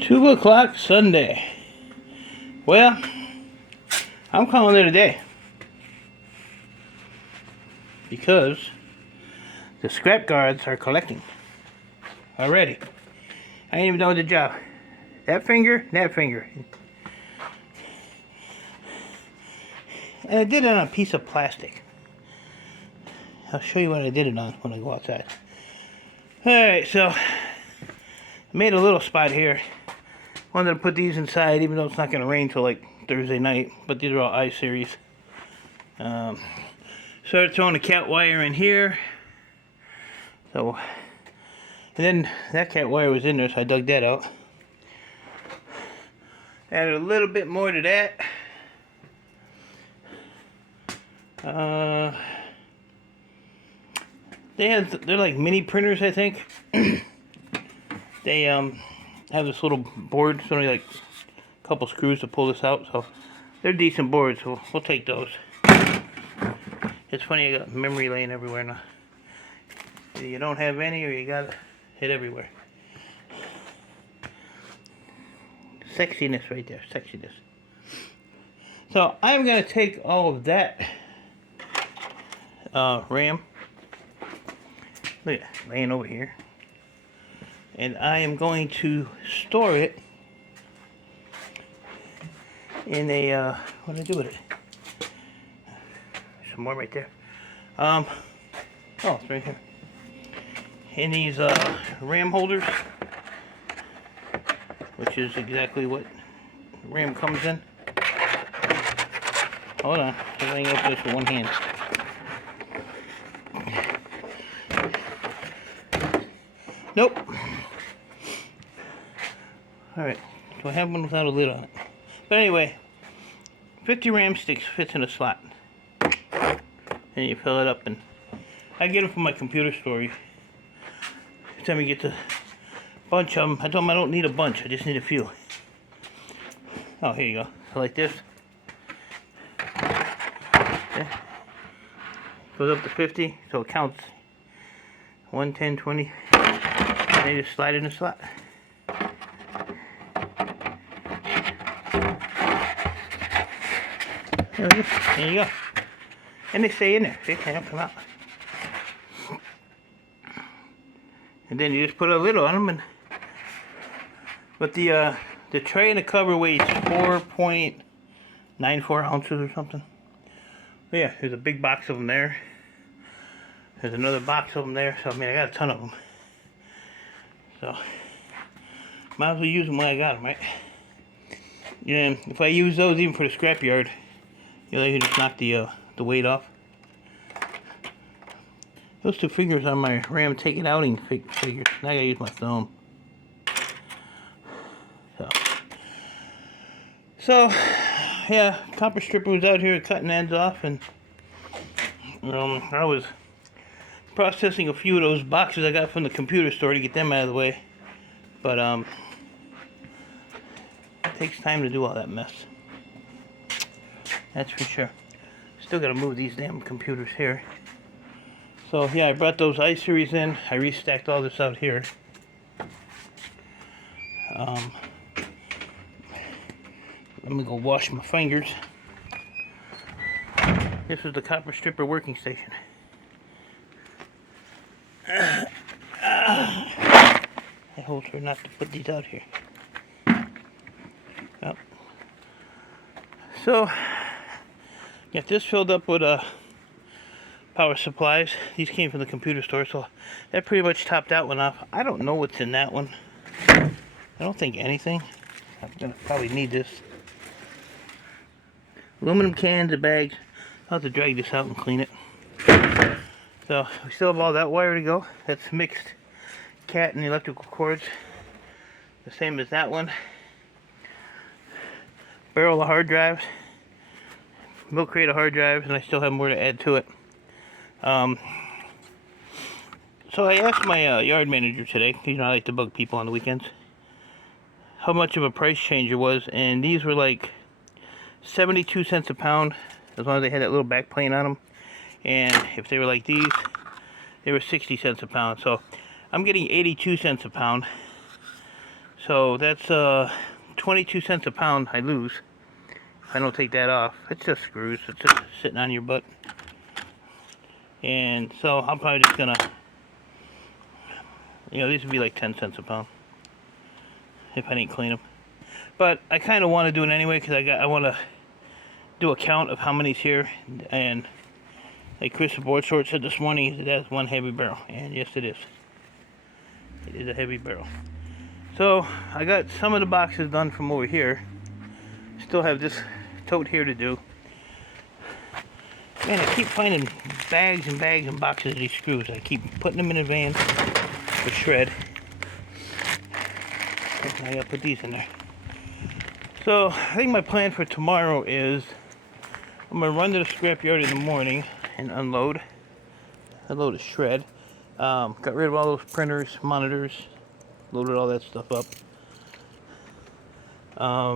2 o'clock Sunday. Well, I'm calling it a day because the scrap guards are collecting already. I ain't even done with the job. That finger. And I did it on a piece of plastic. I'll show you what I did it on when I go outside. Alright, so I made a little spot here. Wanted to put these inside, even though it's not going to rain till like Thursday night. But these are all I-series. Started throwing the cat wire in here. So, and then that cat wire was in there, so I dug that out. Added a little bit more to that. They're like mini printers, I think. They have this little board. It's only like a couple screws to pull this out, so they're decent boards. So we'll take those. It's funny, I got memory laying everywhere now. Either you don't have any, or you got it everywhere. Sexiness right there, sexiness. So I'm gonna take all of that RAM. Look at that, laying over here. And I am going to store it in a, what do I do with it? Some more right there. Oh, it's right here. In these RAM holders, which is exactly what RAM comes in. Hold on, I'm laying up this with one hand. Nope. Alright, so I have one without a lid on it. But anyway, 50 RAM sticks fits in a slot. And you fill it up, and I get them from my computer store. Every time you get a bunch of them, I told them I don't need a bunch, I just need a few. Oh, here you go. So like this. Okay. Goes up to 50, so it counts 1, 10, 20. And they just slide in the slot. There you go. And they stay in there. See, they don't come out. And then you just put a lid on them, and but the tray and the cover weighs 4.94 ounces or something. But yeah, there's a big box of them there. There's another box of them there. So I mean, I got a ton of them. So might as well use them when I got them, right? And if I use those even for the scrapyard, you know, you just knock the weight off. Those two fingers on my RAM take it outing figures. Now I gotta use my thumb. So yeah, copper stripper was out here cutting ends off, and I was processing a few of those boxes I got from the computer store to get them out of the way. But it takes time to do all that mess. That's for sure. Still gotta move these damn computers here. So yeah, I brought those I-series in. I restacked all this out here. Let me go wash my fingers. This is the copper stripper working station. I told her not to put these out here. Yep. So, get this filled up with power supplies. These came from the computer store, so that pretty much topped that one off. I don't know what's in that one. I don't think anything. I'm gonna probably need this. Aluminum cans and bags. I'll have to drag this out and clean it. So we still have all that wire to go. That's mixed cat and electrical cords. The same as that one. Barrel of hard drives. Milk crate of hard drives, and I still have more to add to it. So I asked my yard manager today, you know, I like to bug people on the weekends, how much of a price change it was, and these were like 72 cents a pound, as long as they had that little back plane on them. And if they were like these, they were 60 cents a pound. So I'm getting 82 cents a pound. So that's 22 cents a pound I lose if I don't take that off. It's just screws. It's just sitting on your butt. And so I'm probably just gonna, these would be like 10 cents a pound if I didn't clean them. But I kind of want to do it anyway because I want to do a count of how many's here. And like Chris the Board Short said this morning, that's one heavy barrel. And yes, it is. It is a heavy barrel. So I got some of the boxes done from over here. Still have this tote here to do. Man, I keep finding bags and bags and boxes of these screws. I keep putting them in a van for shred. And I gotta put these in there. So I think my plan for tomorrow is I'm gonna run to the scrapyard in the morning and unload a shred. Got rid of all those printers, monitors, loaded all that stuff up. I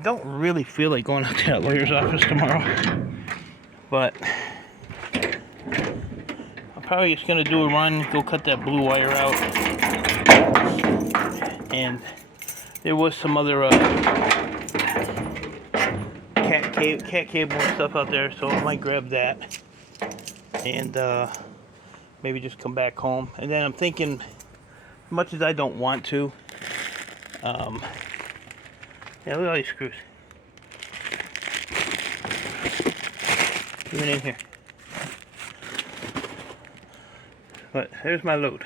don't really feel like going out to that lawyer's office tomorrow, but I'm probably just gonna do a run, go cut that blue wire out. And there was some other cat cable and stuff out there, so I might grab that and maybe just come back home. And then I'm thinking, as much as I don't want to, yeah, look at all these screws. Even in here. But there's my load.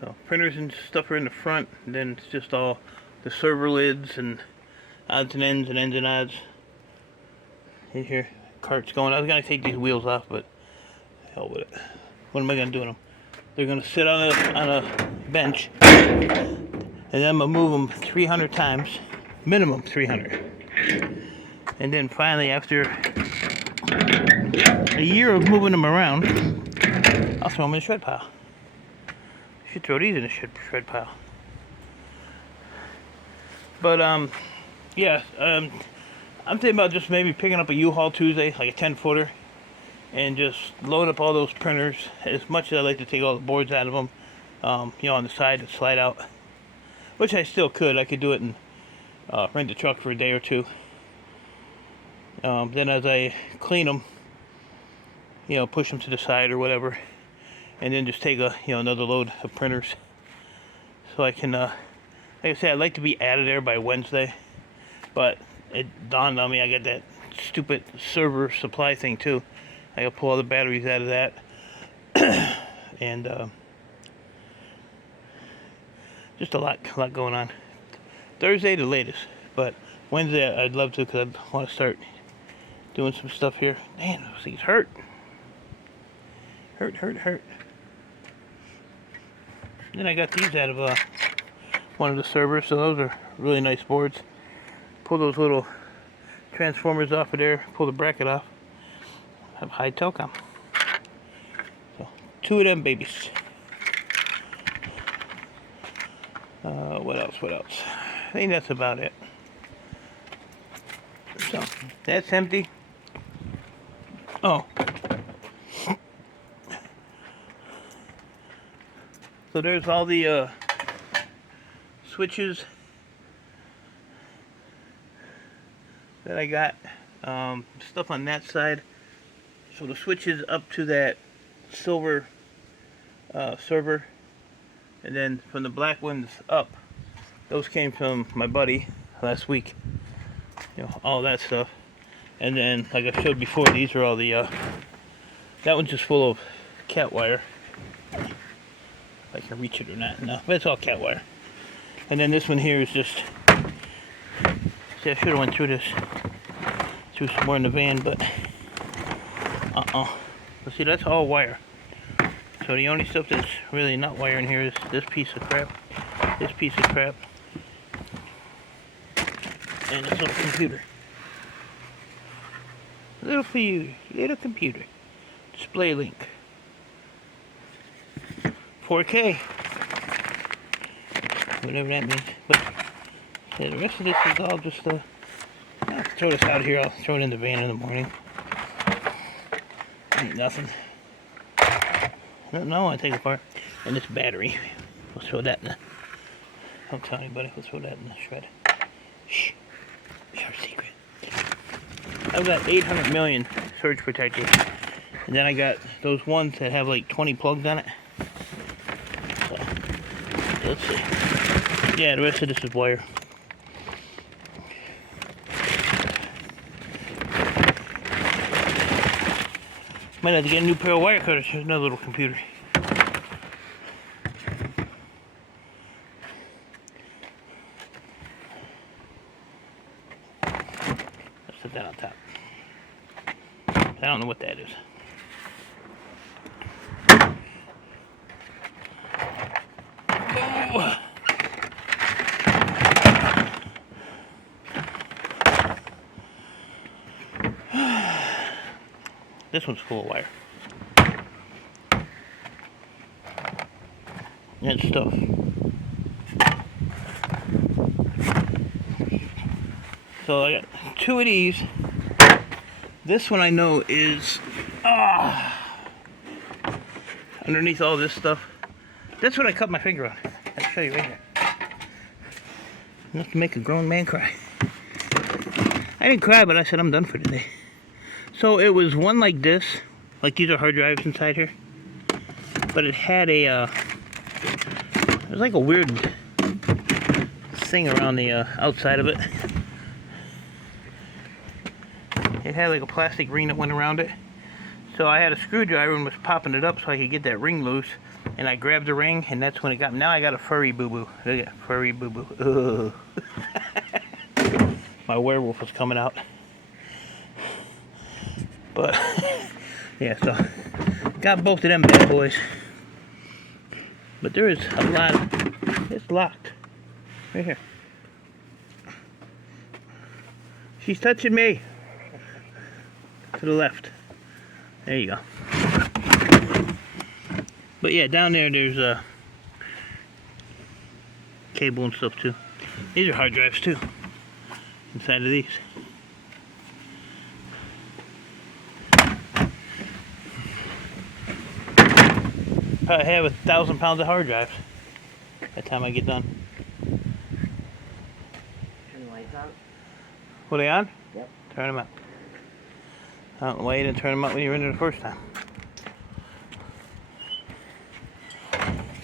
So printers and stuff are in the front, and then it's just all the server lids and odds and ends and odds. In here, carts going. I was gonna take these wheels off, but hell with it. What am I gonna do with them? They're gonna sit on a bench, and then I'm gonna move them 300 times, minimum 300. And then finally, after a year of moving them around, I'll throw them in the shred pile. Should throw these in the shred pile. But yeah, I'm thinking about just maybe picking up a U-Haul Tuesday, like a 10-footer, and just load up all those printers. As much as I like to take all the boards out of them, on the side to slide out, which I still could. I could do it and rent the truck for a day or two. Then as I clean them, push them to the side or whatever, and then just take another load of printers. So I can, like I said, I'd like to be out of there by Wednesday, but it dawned on me I got that stupid server supply thing too. I gotta pull all the batteries out of that, and just a lot going on. Thursday the latest, but Wednesday I'd love to, because I want to start doing some stuff here. Man, those things hurt. Hurt. Then I got these out of one of the servers, so those are really nice boards. Pull those little transformers off of there, pull the bracket off. Have high telecom. So 2 of them babies. What else? I think that's about it. So that's empty. Oh. So there's all the switches that I got. Stuff on that side. So the switches up to that silver server, and then from the black ones up, those came from my buddy last week. All that stuff. And then, like I showed before, these are all the that one's just full of cat wire. If I can reach it or not, no, but it's all cat wire. And then this one here is just, see, I should have went through some more in the van, but but see, that's all wire. So the only stuff that's really not wire in here is this piece of crap, and this little computer. Little computer. Display link. 4K. Whatever that means. But yeah, the rest of this is all just I'll throw this out here. I'll throw it in the van in the morning. Ain't nothing. No, I take it apart. And this battery. We'll throw that in the... Don't tell anybody. We'll throw that in the shred. Shh. It's our secret. I've got 800 million surge protectors. And then I got those ones that have like 20 plugs on it. So, let's see. Yeah, the rest of this is wire. Might have to get a new pair of wire cutters. Here's another little computer. Let's set that on top. I don't know what that is. Oh. This one's full of wire. And stuff. So I got 2 of these. This one I know is underneath all this stuff. That's what I cut my finger on. I'll show you right here. Enough to make a grown man cry. I didn't cry, but I said I'm done for today. So it was one like this, like these are hard drives inside here, but it had a, it was like a weird thing around the outside of it. It had like a plastic ring that went around it. So I had a screwdriver and was popping it up so I could get that ring loose, and I grabbed the ring, and that's when it got me. Now I got a furry boo-boo. Look at that, furry boo-boo. My werewolf was coming out. But, yeah, so, got both of them bad boys. But there is a lot, it's locked. Right here. She's touching me. To the left. There you go. But yeah, down there, there's a cable and stuff too. These are hard drives too. Inside of these. Probably have 1,000 pounds of hard drives by the time I get done. Turn the lights on? Were they on? Yep. Turn them out. I don't know why you didn't turn them out when you were in there the first time.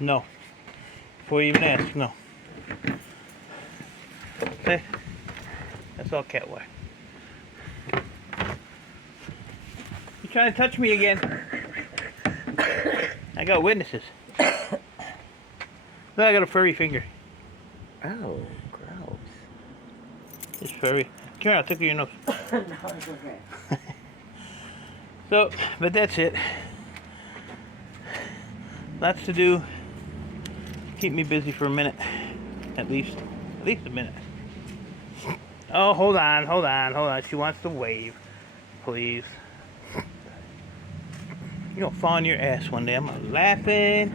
No. Before you even ask, no. See? That's all cat wire. You trying to touch me again? I got witnesses. Look, I got a furry finger. Oh, gross. It's furry. Come here, I'll tickle your nose. No, it's okay. So, but that's it. Lots to do. Keep me busy for a minute. At least a minute. Oh, hold on. She wants to wave. Please. You're gonna fall on your ass one day. I'm gonna laughing.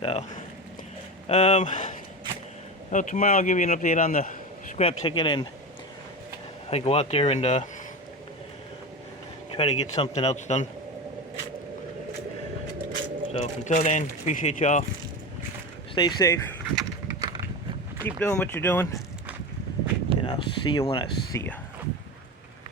So, well, tomorrow I'll give you an update on the scrap ticket, and I go out there and try to get something else done. So until then, appreciate y'all. Stay safe. Keep doing what you're doing, and I'll see you when I see you.